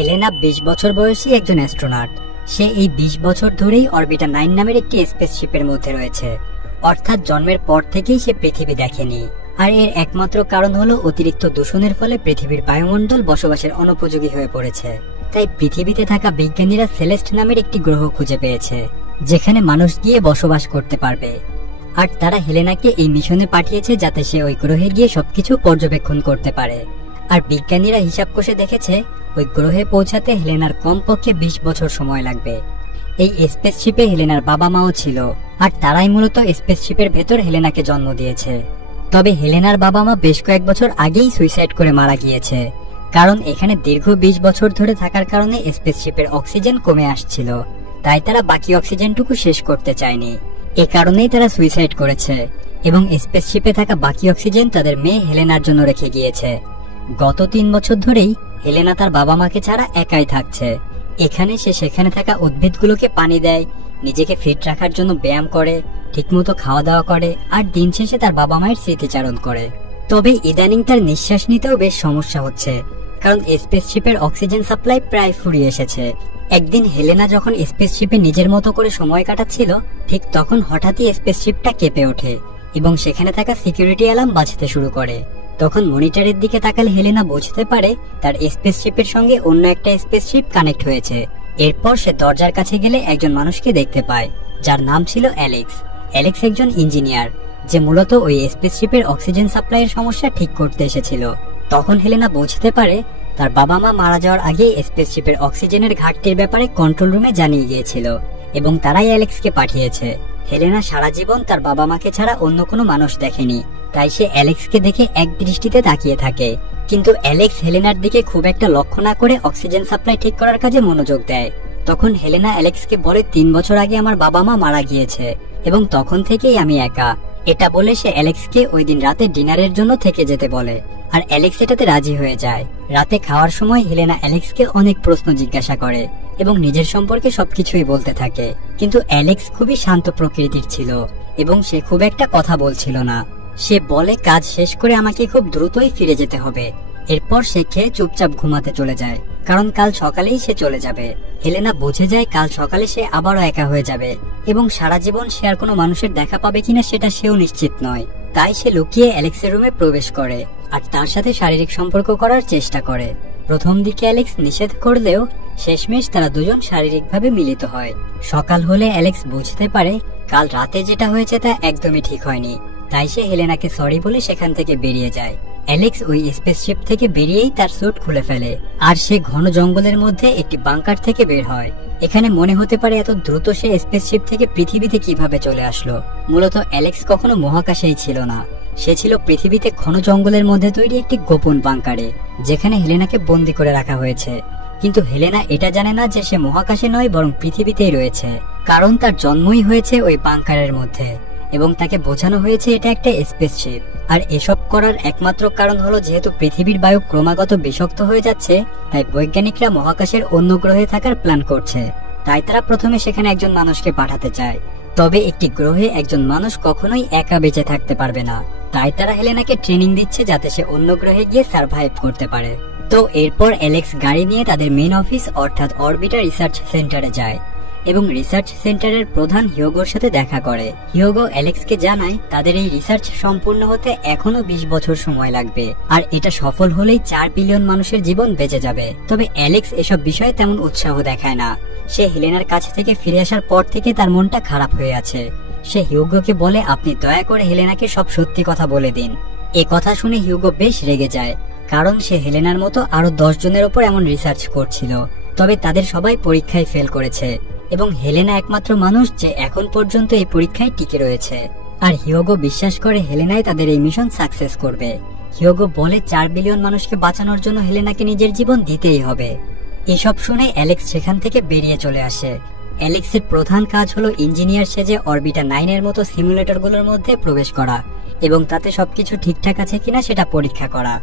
Helena 20 বছর বয়সী একজন অ্যাস্ট্রোনট। সে এই 20 বছর ধরেই অরবিটা 9 নামের একটি স্পেসশিপের মধ্যে রয়েছে। অর্থাৎ জন্মের পর থেকেই সে পৃথিবী দেখেনি। আর এর একমাত্র কারণ হলো অতিরিক্ত দূষণের ফলে পৃথিবীর বায়ুমণ্ডল বসবাসের অনুপযোগী হয়ে পড়েছে। তাই পৃথিবীতে থাকা বিজ্ঞানীরা সেলেস্ট নামের একটি গ্রহ খুঁজে পেয়েছে, যেখানে মানুষ গিয়ে বসবাস করতে পারবে। আর তারা হেলেনাকে এই মিশনে পাঠিয়েছে যাতে সে ওই গ্রহে গিয়ে সবকিছু পর্যবেক্ষণ করতে পারে। আর বিজ্ঞানীরা হিসাব কষে দেখেছে ওই গ্রহে পৌঁছাতে হেলেনার কমপক্ষে 20 বছর সময় লাগবে। এই স্পেসশিপে হেলেনার বাবা মাও ছিল, আর তারাই মূলত স্পেসশিপের ভেতর হেলেনাকে জন্ম দিয়েছে। তবে হেলেনার বাবা মা বেশ কয়েক বছর আগেই সুইসাইড করে মারা গিয়েছে, কারণ এখানে দীর্ঘ 20 বছর ধরে থাকার কারণে স্পেসশিপের অক্সিজেন কমে আসছিল। তাই তারা বাকি অক্সিজেনটুকু শেষ করতে চায়নি। এ কারণেই তারা সুইসাইড করেছে এবং স্পেসশিপে থাকা বাকি অক্সিজেন তাদের মেয়ে হেলেনার জন্য রেখে গিয়েছে। গত 3 বছর ধরেই হেলেনা তার বাবা মাকে ছাড়া একাই থাকছে। এখানে সে সেখানে থাকা উদ্ভিদগুলোকে পানি দেয়, নিজেকে ফিট রাখার জন্য ব্যায়াম করে, ঠিকমতো খাওয়া দাওয়া করে, আর দিন শেষে তার বাবা মায়ের স্মৃতিচারণ করে। তবে ইদানিং তার নিঃশ্বাস নিতেও বেশ সমস্যা হচ্ছে, কারণ স্পেসশিপের অক্সিজেন সাপ্লাই প্রায় ফুরিয়ে এসেছে। একদিন হেলেনা যখন স্পেসশিপে নিজের মতো করে সময় কাটাচ্ছিল, ঠিক তখন হঠাৎই স্পেসশিপটা কেঁপে ওঠে এবং সেখানে থাকা সিকিউরিটি অ্যালার্ম বাজতে শুরু করে। তখন মনিটরের দিকে তাকালে হেলেনা বুঝতে পারে তার স্পেসশিপের সঙ্গে অন্য একটা স্পেসশিপ কানেক্ট হয়েছে। এরপর সে দরজার কাছে গেলে একজন মানুষকে দেখতে পায়, যার নাম ছিল অ্যালেক্স। অ্যালেক্স একজন ইঞ্জিনিয়ার, যে মূলত ওই স্পেসশিপের অক্সিজেন সাপ্লাইয়ের সমস্যা ঠিক করতে এসেছিল। তখন হেলেনা বুঝতে পারে তার বাবা মা মারা যাওয়ার আগে স্পেসশিপের অক্সিজেনের ঘাটতির ব্যাপারে কন্ট্রোল রুমে জানিয়ে গিয়েছিল এবং তারাই অ্যালেক্সকে পাঠিয়েছে। হেলেনা সারা জীবন তার বাবা মাকে ছাড়া অন্য কোনো মানুষ দেখেনি, তাই সে অ্যালেক্সকে দেখে এক দৃষ্টিতে তাকিয়ে থাকে। কিন্তু অ্যালেক্স হেলেনার দিকে খুব একটা লক্ষ্য না করে অক্সিজেন সাপ্লাই ঠিক করার কাজে মনোযোগ দেয়। তখন হেলেনা অ্যালেক্সকে বলে 3 বছর আগে আমার বাবা মা মারা গিয়েছে এবং তখন থেকেই আমি একা। এটা বলে সে অ্যালেক্সকে ওই দিন রাতে ডিনারের জন্য থেকে যেতে বলে, আর অ্যালেক্স এটাতে রাজি হয়ে যায়। রাতে খাওয়ার সময় হেলেনা অ্যালেক্সকে অনেক প্রশ্ন জিজ্ঞাসা করে এবং নিজের সম্পর্কে সবকিছুই বলতে থাকে। কিন্তু অ্যালেক্স খুবই শান্ত প্রকৃতির ছিল এবং সে খুব একটা কথা বলছিল না। সে বলে কাজ শেষ করে আমাকে খুব দ্রুতই ফিরে যেতে হবে। এরপর সে খেয়ে চুপচাপ ঘুমাতে চলে যায়, কারণ কাল সকালেই সে চলে যাবে। হেলেনা বুঝে যায় কাল সকালে সে আবারও একা হয়ে যাবে এবং সারা জীবন সে আর কোনো মানুষের দেখা পাবে কিনা সেটা সেও নিশ্চিত নয়। তাই সে লুকিয়ে অ্যালেক্সের রুমে প্রবেশ করে আর তার সাথে শারীরিক সম্পর্ক করার চেষ্টা করে। প্রথম দিকে অ্যালেক্স নিষেধ করলেও শেষমেশ তারা দুজন শারীরিকভাবে মিলিত হয়। সকাল হলে অ্যালেক্স বুঝতে পারে কাল রাতে যেটা হয়েছে তা একদমই ঠিক হয়নি। তাই সে হেলেনাকে সরি বলে সেখান থেকে বেরিয়ে যায়। অ্যালেক্স ওই স্পেসশিপ থেকে বেরিয়েই তার স্যুট খুলে ফেলে আর সে ঘন জঙ্গলের মধ্যে একটি বাংকার থেকে বের হয়। এখানে মনে হতে পারে এত দ্রুত সে স্পেসশিপ থেকে পৃথিবীতে কিভাবে চলে আসলো। মূলত অ্যালেক্স কখনো মহাকাশেই ছিল না, সে ছিল পৃথিবীতে ঘন জঙ্গলের মধ্যে তৈরি একটি গোপন বাংকারে, যেখানে হেলেনাকে বন্দী করে রাখা হয়েছে। কিন্তু হেলেনা এটা জানে না যে সে মহাকাশে নয়, বরং পৃথিবীতেই রয়েছে, কারণ তার জন্মই হয়েছে ওই বাংকারের মধ্যে এবং তাকে বোঝানো হয়েছে এটা একটা স্পেসশিপ। আর এসব করার একমাত্র কারণ হলো যেহেতু পৃথিবীর বায়ু ক্রমাগত বিষাক্ত হয়ে যাচ্ছে, তাই বৈজ্ঞানিকরা মহাকাশের অন্য গ্রহে থাকার প্ল্যান করছে। তাই তারা প্রথমে সেখানে একজন মানুষকে পাঠাতে চায়। তবে একটি গ্রহে একজন মানুষ কখনোই একা বেঁচে থাকতে পারবে না, তাই তারা হেলেনাকে ট্রেনিং দিচ্ছে যাতে সে অন্য গ্রহে গিয়ে সার্ভাইভ করতে পারে। তো এরপর অ্যালেক্স গাড়ি নিয়ে তাদের মেইন অফিস অর্থাৎ অরবিটা রিসার্চ সেন্টারে যায় এবং রিসার্চ সেন্টারের প্রধান হিয়োগোর সাথে দেখা করে। হিয়োগো অ্যালেক্সকে জানায় তাদের এই রিসার্চ সম্পূর্ণ হতে এখনো 20 বছর সময় লাগবে, আর এটা সফল হলেই 4 বিলিয়ন মানুষের জীবন বেঁচে যাবে। তবে অ্যালেক্স এসব বিষয়ে তেমন উৎসাহ দেখায় না। সে হেলেনার কাছ থেকে ফিরে আসার পর থেকে তার মনটা খারাপ হয়ে আছে। সে হিয়োগোকে বলে আপনি দয়া করে হেলেনাকে সব সত্যি কথা বলে দিন। এ কথা শুনে হিয়োগো বেশ রেগে যায়, কারণ সে হেলেনার মতো আরো 10 জনের ওপর এমন রিসার্চ করছিল, তবে তাদের সবাই পরীক্ষায় ফেল করেছে এবং হেলেনা একমাত্র মানুষ যে এখন পর্যন্ত এই পরীক্ষায় টিকে রয়েছে। আর হিয়োগো বিশ্বাস করে হেলেনাই তাদের এই মিশন সাকসেস করবে। হিয়োগো বলে 4 বিলিয়ন মানুষকে বাঁচানোর জন্য হেলেনাকে নিজের জীবন দিতেই হবে। এসব শুনে অ্যালেক্স সেখান থেকে বেরিয়ে চলে আসে। অ্যালেক্সের প্রধান কাজ হলো ইঞ্জিনিয়ার সেজে অরবিটা 9 এর মতো সিমুলেটরগুলোর মধ্যে প্রবেশ করা এবং তাতে সবকিছু ঠিকঠাক আছে কিনা সেটা পরীক্ষা করা।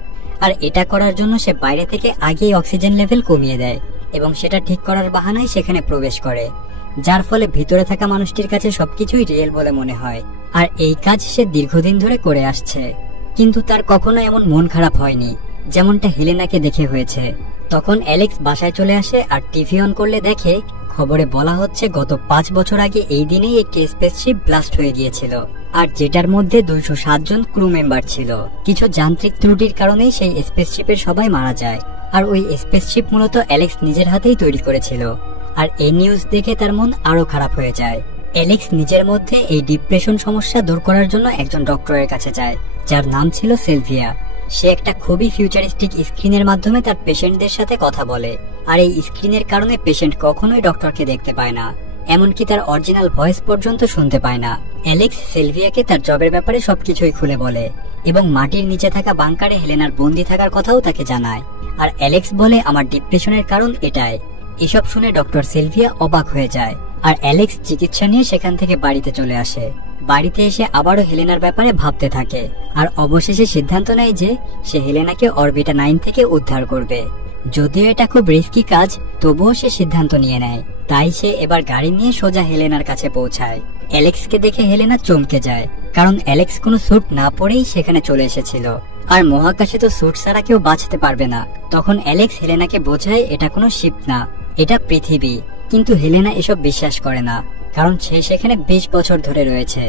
আর এটা করার জন্য সে বাইরে থেকে আগেই অক্সিজেন লেভেল কমিয়ে দেয় এবং সেটা ঠিক করার বাহানায় সেখানে প্রবেশ করে, যার ফলে ভিতরে থাকা মানুষটির কাছে সবকিছুই রিয়েল বলে মনে হয়। আর এই কাজ সে দীর্ঘদিন ধরে করে আসছে, কিন্তু তার কখনো এমন মন খারাপ হয়নি যেমনটা হেলেনাকে দেখে হয়েছে। তখন অ্যালেক্স বাসায় চলে আসে আর টিভি অন করলে দেখে খবরে বলা হচ্ছে গত 5 বছর আগে এই দিনেই একটি স্পেসশিপ ব্লাস্ট হয়ে গিয়েছিল, আর যেটার মধ্যে 207 জন ক্রু মেম্বার ছিল। কিছু যান্ত্রিক ত্রুটির কারণেই সেই স্পেসশিপের সবাই মারা যায়, আর ওই স্পেসশিপ মূলত অ্যালেক্স নিজের হাতেই তৈরি করেছিল। আর এই নিউজ দেখে তার মন আরো খারাপ হয়ে যায়। অ্যালেক্স নিজের মধ্যে এই ডিপ্রেশন সমস্যা দূর করার জন্য একজন ডক্টরের কাছে যায়, যার নাম ছিল সেলভিয়া। সে একটা খুবই ফিউচারিস্টিক স্ক্রিনের মাধ্যমে তার পেশেন্টদের সাথে কথা বলে, আর এই স্ক্রিনের কারণে পেশেন্ট কখনোই ডক্টরকে দেখতে পায় না, এমনকি তার অরিজিনাল ভয়েস পর্যন্ত শুনতে পায় না। অ্যালেক্স সেলভিয়াকে তার জবের ব্যাপারে সবকিছুই খুলে বলে এবং মাটির নিচে থাকা বাংকারে হেলেনার বন্দি থাকার কথাও তাকে জানায়। আর অ্যালেক্স বলে, আমার ডিপ্রেশনের কারণ এটাই। এসব শুনে ডক্টর সেলভিয়া অবাক হয়ে যায়, আর অ্যালেক্স চিকিৎসা নিয়ে সেখান থেকে বাড়িতে চলে আসে। বাড়িতে এসে আবারও হেলেনার ব্যাপারে ভাবতে থাকে, আর অবশেষে সিদ্ধান্ত নেয় যে সে হেলেনাকে অরবিটা 9 থেকে উদ্ধার করবে। যদিও এটা খুব রিস্কি কাজ, তবুও সে সিদ্ধান্ত নিয়ে নেয়। তাই সে এবার গাড়ি নিয়ে সোজা হেলেনার কাছে পৌঁছায়। অ্যালেক্সকে দেখে হেলেনা চমকে যায়, কারণ অ্যালেক্স কোনো স্যুট না পরেই সেখানে চলে এসেছিল, আর মহাকাশে তো স্যুট ছাড়া কেউ বাঁচতে পারবে না। তখন অ্যালেক্স হেলেনাকে বোঝায় এটা কোনো শিপ না, এটা পৃথিবী। কিন্তু হেলেনা এসব বিশ্বাস করে না, কারণ সে সেখানে 20 বছর ধরে রয়েছে।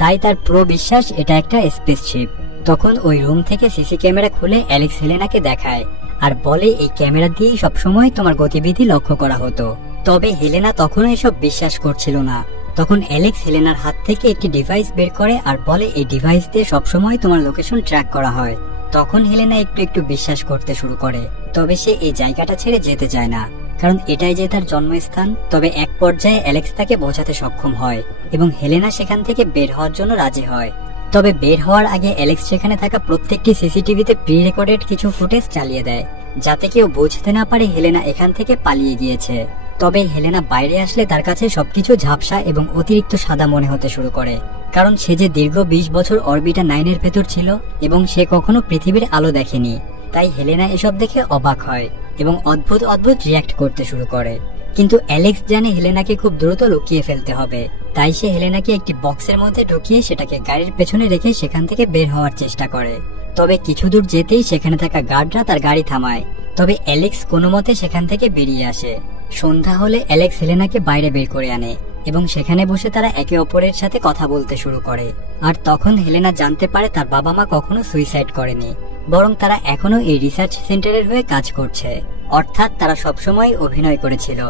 তাই তার পুরো বিশ্বাস এটা একটা স্পেসশিপ। তখন ওই রুম থেকে সিসি ক্যামেরা খুলে অ্যালেক্স হেলেনাকে দেখায় আর বলে, এই ক্যামেরা দিয়েই সবসময় তোমার গতিবিধি লক্ষ্য করা হতো। তবে হেলেনা তখনও এসব বিশ্বাস করছিল না। তখন অ্যালেক্স হেলেনার হাত থেকে একটি ডিভাইস বের করে আর বলে, এই ডিভাইস দিয়ে সবসময় তোমার লোকেশন ট্র্যাক করা হয়। তখন হেলেনা একটু একটু বিশ্বাস করতে শুরু করে, তবে সে এই জায়গাটা ছেড়ে যেতে চায় না, কারণ এটাই যে তার জন্মস্থান। তবে এক পর্যায়ে অ্যালেক্স তাকে বোঝাতে সক্ষম হয় এবং হেলেনা সেখান থেকে বের হওয়ার জন্য রাজি হয়। তবে বের হওয়ার আগে অ্যালেক্স সেখানে থাকা প্রত্যেকটি সিসিটিভিতে প্রি রেকর্ডেড কিছু ফুটেজ চালিয়ে দেয়, যাতে কেউ বুঝতে না পারে হেলেনা এখান থেকে পালিয়ে গিয়েছে। তবে হেলেনা বাইরে আসলে তার কাছে সবকিছু ঝাপসা এবং অতিরিক্ত সাদা মনে হতে শুরু করে, কারণ সে যে দীর্ঘ 20 বছর অরবিটা 9 এর ভেতর ছিল এবং সে কখনো পৃথিবীর আলো দেখেনি। তাই হেলেনা এসব দেখে অবাক হয় এবং অদ্ভুত অদ্ভুত রিয়াক্ট করতে শুরু করে। কিন্তু অ্যালেক্স জানে হেলেনাকে খুব দ্রুত লুকিয়ে ফেলতে হবে, তাই সে হেলেনাকে একটি বক্সের মধ্যে ঢুকিয়ে সেটাকে গাড়ির পেছনে রেখে সেখান থেকে বের হওয়ার চেষ্টা করে। তবে কিছু দূর যেতেই সেখানে থাকা গার্ডরা তার গাড়ি থামায়, তবে অ্যালেক্স কোনো মতে সেখান থেকে বেরিয়ে আসে। সন্ধ্যা হলে অ্যালেক্স হেলেনাকে বাইরে বের করে আনে এবং সেখানে বসে তারা একে অপরের সাথে কথা বলতে শুরু করে। আর তখন হেলেনা জানতে পারে তার বাবা মা কখনো সুইসাইড করেনি, বরং তারা এখনো এই রিসার্চ সেন্টারের হয়ে কাজ করছে। অর্থাৎ তারা সবসময় অভিনয় করেছিল,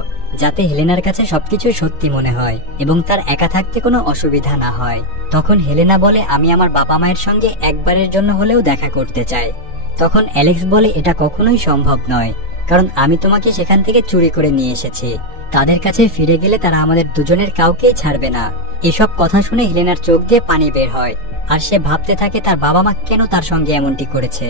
যাতে হেলেনার কাছে সবকিছু সত্যি মনে হয় এবং তার একা থাকতে কোনো অসুবিধা না হয়। তখন হেলেনা বলে, আমি আমার বাবা মায়ের সঙ্গে একবারের জন্য হলেও দেখা করতে চাই। তখন অ্যালেক্স বলে, এটা কখনোই সম্ভব নয়, কারণ আমি তোমাকে সেখান থেকে চুরি করে নিয়ে এসেছি। তাদের কাছে ফিরে গেলে তারা আমাদের দুজনের কাউকেই ছাড়বে না। এসব কথা শুনে হেলেনার চোখ দিয়ে পানি বের হয়, আর সে ভাবতে থাকে তার বাবা মা কেন তার সঙ্গে এমনটি করেছে।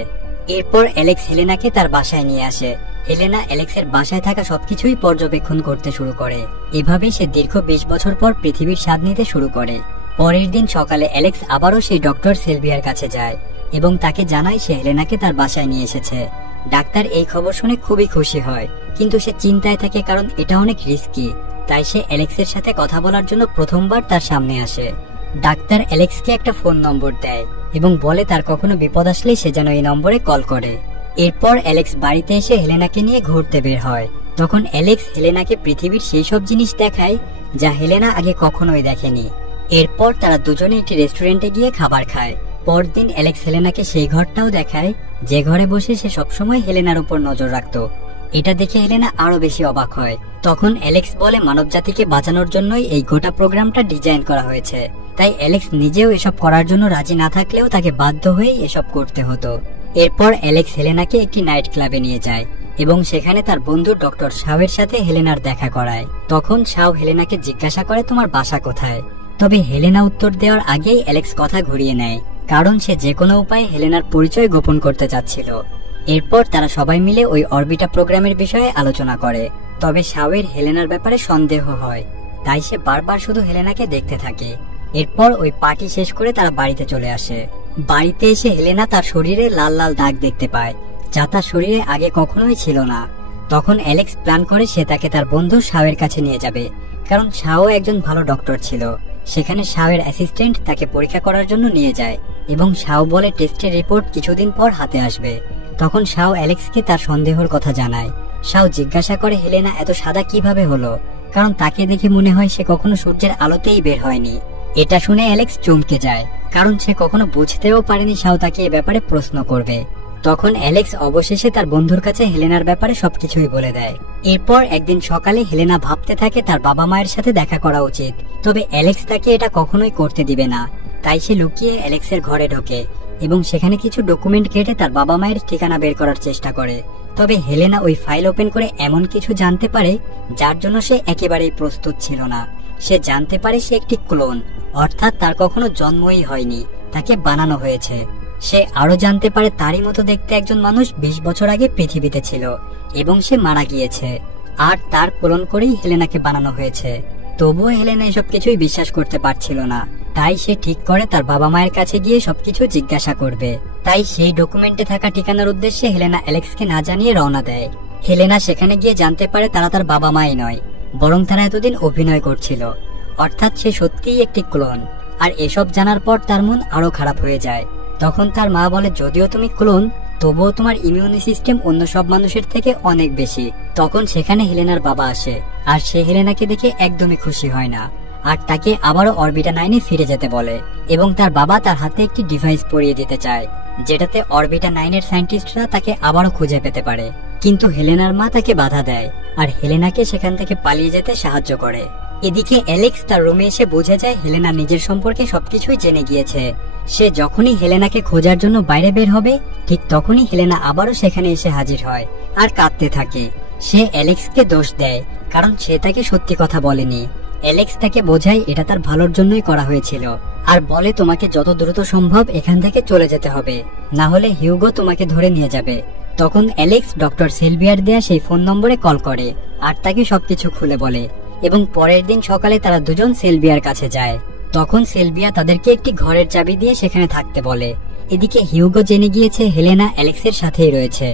এরপর অ্যালেক্স হেলেনাকে তার বাসায় নিয়ে আসে। হেলেনা অ্যালেক্সের বাসায় থাকা সবকিছুই পর্যবেক্ষণ করতে শুরু করে। এভাবে সে দীর্ঘ 20 বছর পর পৃথিবীর স্বাদ নিতে শুরু করে। পরের দিন সকালে অ্যালেক্স আবারও সেই ডক্টর সেলভিয়ার কাছে যায় এবং তাকে জানায় সে হেলেনাকে তার বাসায় নিয়ে এসেছে। ডাক্তার এই খবর শুনে খুবই খুশি হয়, কিন্তু সে চিন্তায় থাকে, কারণ এটা অনেক রিস্কি। তাই সে অ্যালেক্সের সাথে কথা বলার জন্য প্রথমবার তার সামনে আসে। ডাক্তার অ্যালেক্সকে একটা ফোন নম্বর দেয় এবং বলে তার কখনো বিপদ আসলে সে যেন এই নম্বরে কল করে। এরপর অ্যালেক্স বাড়িতে এসে হেলেনাকে নিয়ে ঘুরতে বের হয়। তখন অ্যালেক্স হেলেনাকে পৃথিবীর সেই সব জিনিস দেখায় যা হেলেনা আগে কখনোই দেখেনি। এরপর তারা দুজনে একটি রেস্টুরেন্টে গিয়ে খাবার খায়। পরদিন অ্যালেক্স হেলেনাকে সেই ঘরটাও দেখায় যে ঘরে বসে সে সবসময় হেলেনার উপর নজর রাখত। এটা দেখে হেলেনা আরো বেশি অবাক হয়। তখন অ্যালেক্স বলে, মানবজাতিকে বাঁচানোর জন্যই এই গোটা প্রোগ্রামটা ডিজাইন করা হয়েছে। তাই অ্যালেক্স নিজেও এসব করার জন্য রাজি না থাকলেও তাকে বাধ্য হয়ে এসব করতে হতো। এরপর অ্যালেক্স হেলেনাকে একটি নাইট ক্লাবে নিয়ে যায় এবং সেখানে তার বন্ধু ডক্টর শাওয়ের সাথে হেলেনার দেখা করায়। তখন শাও হেলেনাকে জিজ্ঞাসা করে, তোমার বাসা কোথায়? তবে হেলেনা উত্তর দেওয়ার আগেই অ্যালেক্স কথা ঘুরিয়ে নেয়, কারণ সে যে কোনো উপায়ে হেলেনার পরিচয় গোপন করতে চাচ্ছিল। এরপর তারা সবাই মিলে ওই অরবিটা প্রোগ্রামের বিষয়ে আলোচনা করে। তবে শাওয়ের হেলেনার ব্যাপারে সন্দেহ হয়, তাই সে বারবার শুধু হেলেনাকে দেখতে থাকে। এরপর ওই পার্টি শেষ করে তারা বাড়িতে চলে আসে। বাড়িতে এসে হেলেনা তার শরীরে লাল লাল দাগ দেখতে পায়, যা তার শরীরে আগে কখনোই ছিল না। তখন অ্যালেক্স প্ল্যান করে সে তাকে তার বন্ধু শাওয়ের কাছে নিয়ে যাবে, কারণ শাও একজন ভালো ডক্টর ছিল। সেখানে শাওয়ের অ্যাসিস্ট্যান্ট তাকে পরীক্ষা করার জন্য নিয়ে যায় এবং শাও বলে টেস্টের রিপোর্ট কিছুদিন পর হাতে আসবে। তখন শাও অ্যালেক্সকে তার সন্দেহের কথা জানায়। শাও জিজ্ঞাসা করে হেলেনা এত সাদা কিভাবে হলো, কারণ তাকে দেখে মনে হয় সে কখনো সূর্যের আলোতেই বের হয়নি। এটা শুনে অ্যালেক্স চমকে যায়, কারণ সে কখনো বুঝতেও পারেনি শাও তাকে এ ব্যাপারে প্রশ্ন করবে। তখন অ্যালেক্স অবশেষে তার বন্ধুর কাছে হেলেনার ব্যাপারে সবকিছুই বলে দেয়। এরপর একদিন সকালে হেলেনা ভাবতে থাকে তার বাবা মায়ের সাথে দেখা করা উচিত, তবে অ্যালেক্স তাকে এটা কখনোই করতে দিবে না। তাই সে লুকিয়ে অ্যালেক্সের ঘরে ঢোকে এবং সেখানে কিছু ডকুমেন্ট ঘেটে তার বাবা মায়ের ঠিকানা বের করার চেষ্টা করে। তবে হেলেনা ওই ফাইল ওপেন করে এমন কিছু জানতে পারে যার জন্য সে একেবারেই প্রস্তুত ছিল না। সে জানতে পারে সে একটি ক্লোন, অর্থাৎ তার কখনো জন্মই হয়নি, তাকে বানানো হয়েছে। সে আরো জানতে পারে তারই মতো দেখতে একজন মানুষ 20 বছর আগে পৃথিবীতে ছিল এবং সে মারা গিয়েছে, আর তার ক্লোন করেই হেলেনাকে বানানো হয়েছে। তবুও হেলেনা এসব কিছুই বিশ্বাস করতে পারছিল না। তাই সে ঠিক করে তার বাবা মায়ের কাছে গিয়ে সবকিছু জিজ্ঞাসা করবে। তাই সেই ডকুমেন্টে থাকা ঠিকানার উদ্দেশ্যে হেলেনা অ্যালেক্সকে না জানিয়ে রওনা দেয়। হেলেনা সেখানে গিয়ে জানতে পারে তারা তার বাবা মাই নয়, বরং তারা এতদিন অভিনয় করছিল, অর্থাৎ সে সত্যিই একটি ক্লোন। আর এসব জানার পর তার মন আরো খারাপ হয়ে যায়। তখন তার মা বলে, যদিও তুমি ক্লোন, তবুও তোমার ইমিউনি সিস্টেম অন্য সব মানুষের থেকে অনেক বেশি। তখন সেখানে হেলেনার বাবা আসে, আর সে হেলেনাকে দেখে একদমই খুশি হয় না, আর তাকে আবারও অরবিটা 9-এ ফিরে যেতে বলে। এবং তার বাবা তার হাতে একটি ডিভাইস পরিয়ে দিতে চায়, যেটাতে অরবিটা 9-এর সায়েন্টিস্টরা তাকে আবারও খুঁজে পেতে পারে। কিন্তু হেলেনার মা তাকে বাধা দেয়, আর হেলেনাকে সেখান থেকে পালিয়ে যেতে সাহায্য করে। এদিকে অ্যালেক্স তার রুমে এসে বুঝে যায় হেলেনা নিজের সম্পর্কে সবকিছুই জেনে গিয়েছে। সে যখনই হেলেনাকে খোঁজার জন্য বাইরে বের হবে, ঠিক তখনই হেলেনা আবারও সেখানে এসে হাজির হয় আর কাঁদতে থাকে। সে অ্যালেক্সকে দোষ দেয়, কারণ সে তাকে সত্যি কথা বলেনি। অ্যালেক্স তাকে বোঝায় এটা তার ভালোর জন্যই করা হয়েছিল, আর বলে তোমাকে যত দ্রুত সম্ভব এখান থেকে চলে যেতে হবে, না হলে হিউগো তোমাকে ধরে নিয়ে যাবে। তখন অ্যালেক্স ডক্টর সেলভিয়ার দেয়া সেই ফোন নম্বরে কল করে আর তাকে সবকিছু খুলে বলে। এবং পরের দিন সকালে তারা দুজন সেলভিয়ার কাছে যায়। তখন সেলভিয়া তাদেরকে একটি ঘরের চাবি দিয়ে সেখানে থাকতে বলে। এদিকে হিউগো জেনে গিয়েছে হেলেনা অ্যালেক্সের সাথেই রয়েছে,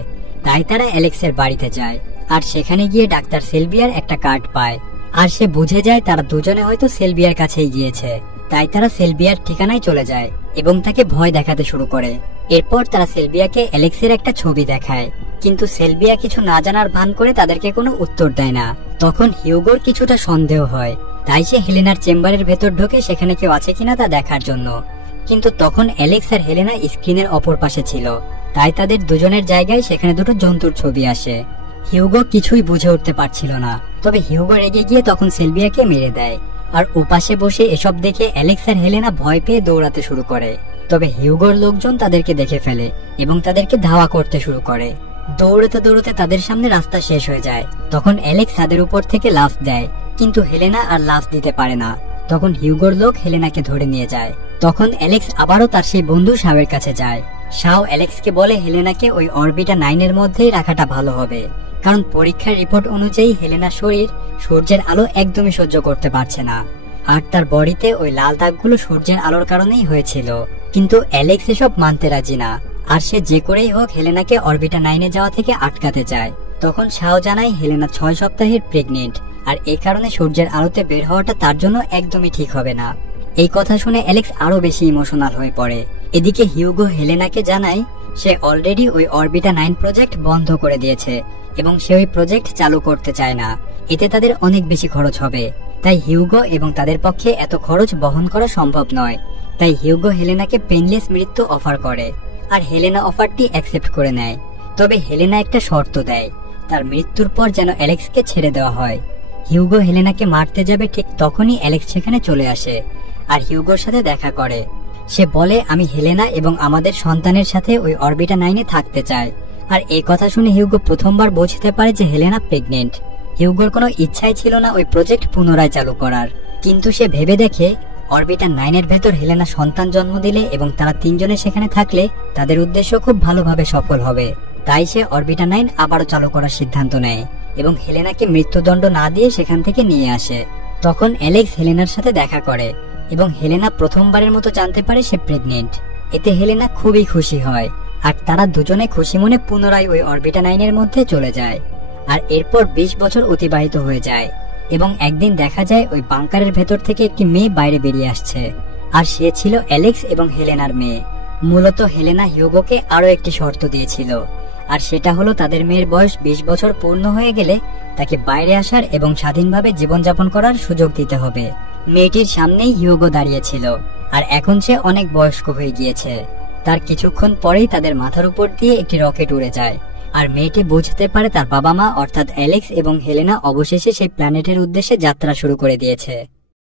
তাই তারা অ্যালেক্সের বাড়িতে যায়, আর সেখানে গিয়ে ডাক্তার সেলভিয়ার একটা কার্ড পায়। আর সে বুঝে যায় তারা দুজনে হয়তো সেলভিয়ার কাছেই গিয়েছে, তাই তারা সেলভিয়ার ঠিকানায় চলে যায় এবং তাকে ভয় দেখাতে শুরু করে। এরপর তারা সেলভিয়াকে অ্যালেক্সের একটা ছবি দেখায়, কিন্তু সেলভিয়া কিছু না জানার ভান করে তাদেরকে কোনো উত্তর দেয় না। তখন হিউগোর কিছুটা সন্দেহ হয়, তাই সে হেলেনার চেম্বারের ভেতর ঢোকে সেখানে কেউ আছে কিনা তা দেখার জন্য। কিন্তু তখন অ্যালেক্স আর হেলেনা স্ক্রিনের অপর পাশে ছিল, তাই তাদের দুজনের জায়গায় সেখানে দুটো জন্তুর ছবি আসে। হিউগো কিছুই বুঝে উঠতে পারছিল না, তবে হিউগো রেগে গিয়ে তখন সেলভিয়াকে মেরে দেয়। আর ওপাশে বসে এসব দেখে অ্যালেক্স আর হেলেনা ভয় পেয়ে দৌড়াতে শুরু করে। তবে হিউগোর লোকজন তাদেরকে দেখে ফেলে এবং তাদেরকে ধাওয়া করতে শুরু করে। দৌড়াতে দৌড়াতে তাদের সামনে রাস্তা শেষ হয়ে যায়। তখন অ্যালেক্স তাদের উপর থেকে লাফ দেয়, কিন্তু হেলেনা আর লাফ দিতে পারে না। তখন হিউগোর লোক হেলেনাকে ধরে নিয়ে যায়। তখন অ্যালেক্স আবারও তার সেই বন্ধু শাওয়ের কাছে যায়। শাও অ্যালেক্সকে বলে হেলেনাকে ওই অরবিটা 9-এর মধ্যেই রাখাটা ভালো হবে, কারণ পরীক্ষার রিপোর্ট অনুযায়ী হেলেনার শরীর সূর্যের আলো একদমই সহ্য করতে পারছে না, আর তার বডিতে ওই লাল দাগগুলো সূর্যের আলোর কারণেই হয়েছিল। কিন্তু অ্যালেক্স এসব মানতে রাজি না, আর সে যে করেই হোক হেলেনাকে অরবিটা 9-এ যাওয়া থেকে আটকাতে চায়। তখন শাও জানায় হেলেনা 6 সপ্তাহের প্রেগনেন্ট, আর এই কারণে সূর্যের আলোতে বের হওয়াটা তার জন্য একদমই ঠিক হবে না। এই কথা শুনে অ্যালেক্স আরো বেশি ইমোশনাল হয়ে পড়ে। এদিকে হিউগো হেলেনাকে জানায় সে অলরেডি ওই অরবিটা 9 প্রজেক্ট বন্ধ করে দিয়েছে এবং সে ওই প্রজেক্ট চালু করতে চায় না, এতে তাদের অনেক বেশি খরচ হবে। তাই হিউগো এবং তাদের পক্ষে এত খরচ বহন করা সম্ভব নয়। তাই হিউগো হেলেনাকে পেনলেস মৃত্যু অফার করে, আর হেলেনা অফারটি অ্যাকসেপ্ট করে নেয়। তবে হেলেনা একটা শর্ত দেয়, তার মৃত্যুর পর যেন অ্যালেক্সকে ছেড়ে দেওয়া হয়। হিউগো হেলেনাকে মারতে যাবে, ঠিক তখনই অ্যালেক্স সেখানে চলে আসে আর হিউগোর সাথে দেখা করে। সে বলে, আমি হেলেনা এবং আমাদের সন্তানের সাথে ওই অরবিটা 9-এ থাকতে চাই। আর এই কথা শুনে হিউগো প্রথমবার বুঝতে পারে যে হেলেনা প্রেগনেন্ট। হিউগোর কোনো ইচ্ছাই ছিল না ওই প্রজেক্ট পুনরায় চালু করার, কিন্তু সে ভেবে দেখে অরবিটা 9-এর ভেতর হেলেনা সন্তান জন্ম দিলে এবং তারা 3 জনে সেখানে থাকলে তাদের উদ্দেশ্য খুব ভালোভাবে সফল হবে। তাই সে অরবিটা 9 আবারও চালু করার সিদ্ধান্ত নেয় এবং হেলেনাকে মৃত্যুদণ্ড না দিয়ে সেখান থেকে নিয়ে আসে। তখন অ্যালেক্স হেলেনার সাথে দেখা করে এবং হেলেনা প্রথমবারের মতো জানতে পারে সে প্রেগনেন্ট। এতে হেলেনা খুবই খুশি হয়, আর তারা দুজনে খুশি মনে পুনরায় ওই অরবিটা 9-এর মধ্যে চলে যায়। আর এরপর 20 বছর অতিবাহিত হয়ে যায় এবং একদিন দেখা যায় ওই বাংকারের ভেতর থেকে একটি মেয়ে বাইরে বেরিয়ে আসছে, আর সে ছিল অ্যালেক্স এবং হেলেনার মেয়ে। মূলত হেলেনা হিউগোকে আরো একটি শর্ত দিয়েছিল, আর সেটা হলো তাদের মেয়ের বয়স 20 বছর পূর্ণ হয়ে গেলে তাকে বাইরে আসার এবং স্বাধীনভাবে জীবনযাপন করার সুযোগ দিতে হবে। মেয়েটির সামনেই হিউগো দাঁড়িয়েছিল, আর এখন সে অনেক বয়স্ক হয়ে গিয়েছে। তার কিছুক্ষণ পরেই তাদের মাথার উপর দিয়ে একটি রকেট উড়ে যায়, আর মেয়েটি বুঝতে পারে তার বাবা মা অর্থাৎ অ্যালেক্স এবং হেলেনা অবশেষে সেই প্ল্যানেটের উদ্দেশ্যে যাত্রা শুরু করে দিয়েছে।